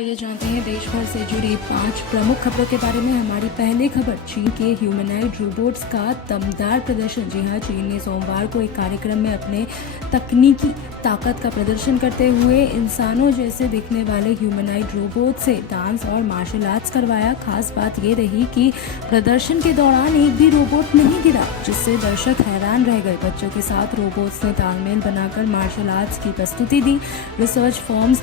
आइए जानते हैं देश भर से जुड़ी 5 प्रमुख खबरों के बारे में। हमारी पहली खबर, चीन के ह्यूमनॉइड रोबोट्स का दमदार प्रदर्शन। जी हां, चीन ने सोमवार को एक कार्यक्रम में अपने तकनीकी ताकत का प्रदर्शन करते हुए इंसानों जैसे दिखने वाले ह्यूमनॉइड रोबोट से डांस और मार्शल आर्ट्स करवाया। खास बात ये रही कि प्रदर्शन के दौरान एक भी रोबोट नहीं गिरा, जिससे दर्शक हैरान रह गए। बच्चों के साथ रोबोट्स ने तालमेल बनाकर मार्शल आर्ट्स की प्रस्तुति दी। रिसर्च फर्म्स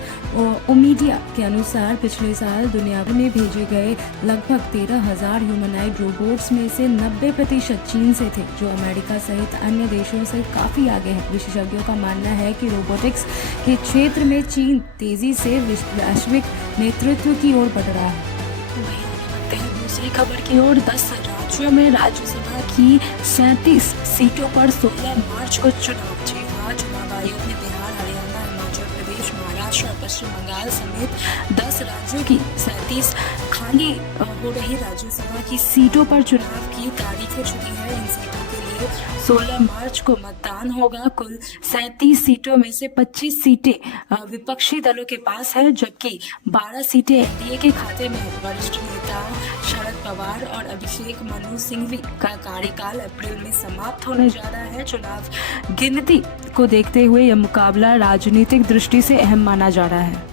ओमीडिया के अनुसार पिछले साल दुनिया भर में भेजे गए लगभग 13,000 ह्यूमनॉइड रोबोट्स में से 90% चीन से थे, जो अमेरिका सहित अन्य देशों से काफी आगे है। विशेषज्ञों का मानना है कि रोबोटिक्स के क्षेत्र में चीन तेजी से वैश्विक नेतृत्व की ओर बढ़ रहा है। वहीं बढ़ते हैं दूसरी खबर की ओर। 10 राज्यों में राज्यसभा की 37 सीटों पर 16 मार्च को चुनाव। जी हाँ, चुनाव आयोग ने बिहार, हरियाणा, हिमाचल प्रदेश, महाराष्ट्र और पश्चिम बंगाल समेत 10 राज्यों की 37 खाली हो रही राज्यसभा की सीटों पर चुनाव की तारीखें चुनी है। इन सीटों के लिए 16 मार्च को मतदान होगा। कुल 37 सीटों में से 25 सीटें विपक्षी दलों के पास है, जबकि 12 सीटें एनडीए के खाते में है। वरिष्ठ नेताओं शरद पवार और अभिषेक मनु सिंघवी का कार्यकाल अप्रैल में समाप्त होने जा रहा है। चुनाव गिनती को देखते हुए यह मुकाबला राजनीतिक दृष्टि से अहम माना जा रहा है।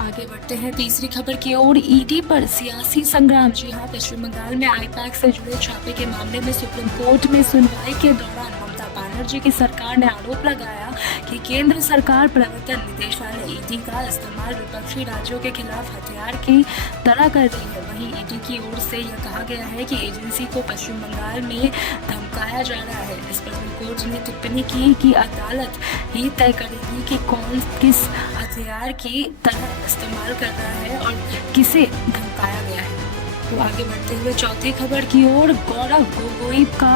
आगे बढ़ते हैं तीसरी खबर की ओर। ईडी पर सियासी संग्राम। जी हाँ, पश्चिम बंगाल में आईपैक से जुड़े छापे के मामले में सुप्रीम कोर्ट में सुनवाई के दौरान ममता बनर्जी की सरकार ने आरोप लगाया कि केंद्र सरकार प्रवर्तन निदेशालय ईडी का इस्तेमाल विपक्षी राज्यों के खिलाफ हथियार की तरह कर रही है। वहीं ईडी की ओर से यह कहा गया है कि एजेंसी को पश्चिम बंगाल में धमकाया जा रहा है। इस पर कोर्ट ने टिप्पणी की कि अदालत ही तय करेगी कि कौन किस हथियार की तरह इस्तेमाल कर रहा है और किसे धमकाया गया है। तो आगे बढ़ते हुए चौथी खबर की ओर। गौरव गोगोई का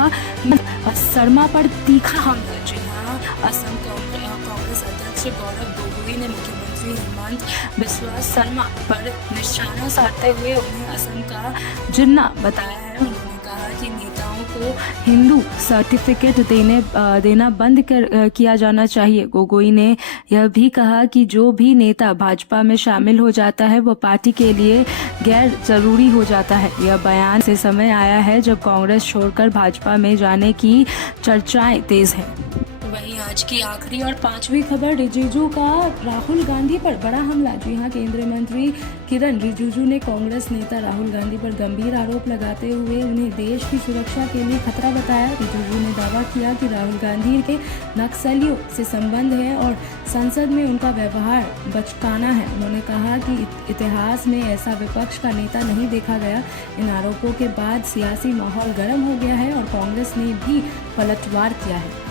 शर्मा पर तीखा हमला। जी हाँ, असम कांग्रेस अध्यक्ष गौरव गोगोई ने मुख्यमंत्री हेमंत बिस्वा शर्मा पर निशाना साधते हुए उन्हें असम का जिन्ना बताया है। उन्होंने कहा कि नेताओं को हिंदू सर्टिफिकेट देना बंद किया जाना चाहिए। गोगोई ने यह भी कहा कि जो भी नेता भाजपा में शामिल हो जाता है वो पार्टी के लिए गैर जरूरी हो जाता है। यह बयान से समय आया है जब कांग्रेस छोड़कर भाजपा में जाने की चर्चाएं तेज हैं। वहीं आज की आखिरी और 5वीं खबर, रिजिजू का राहुल गांधी पर बड़ा हमला। जी हाँ, केंद्रीय मंत्री किरण रिजिजू ने कांग्रेस नेता राहुल गांधी पर गंभीर आरोप लगाते हुए उन्हें देश की सुरक्षा के लिए खतरा बताया। रिजिजू ने दावा किया कि राहुल गांधी के नक्सलियों से संबंध है और संसद में उनका व्यवहार बचकाना है। उन्होंने कहा कि इतिहास में ऐसा विपक्ष का नेता नहीं देखा गया। इन आरोपों के बाद सियासी माहौल गर्म हो गया है और कांग्रेस ने भी पलटवार किया है।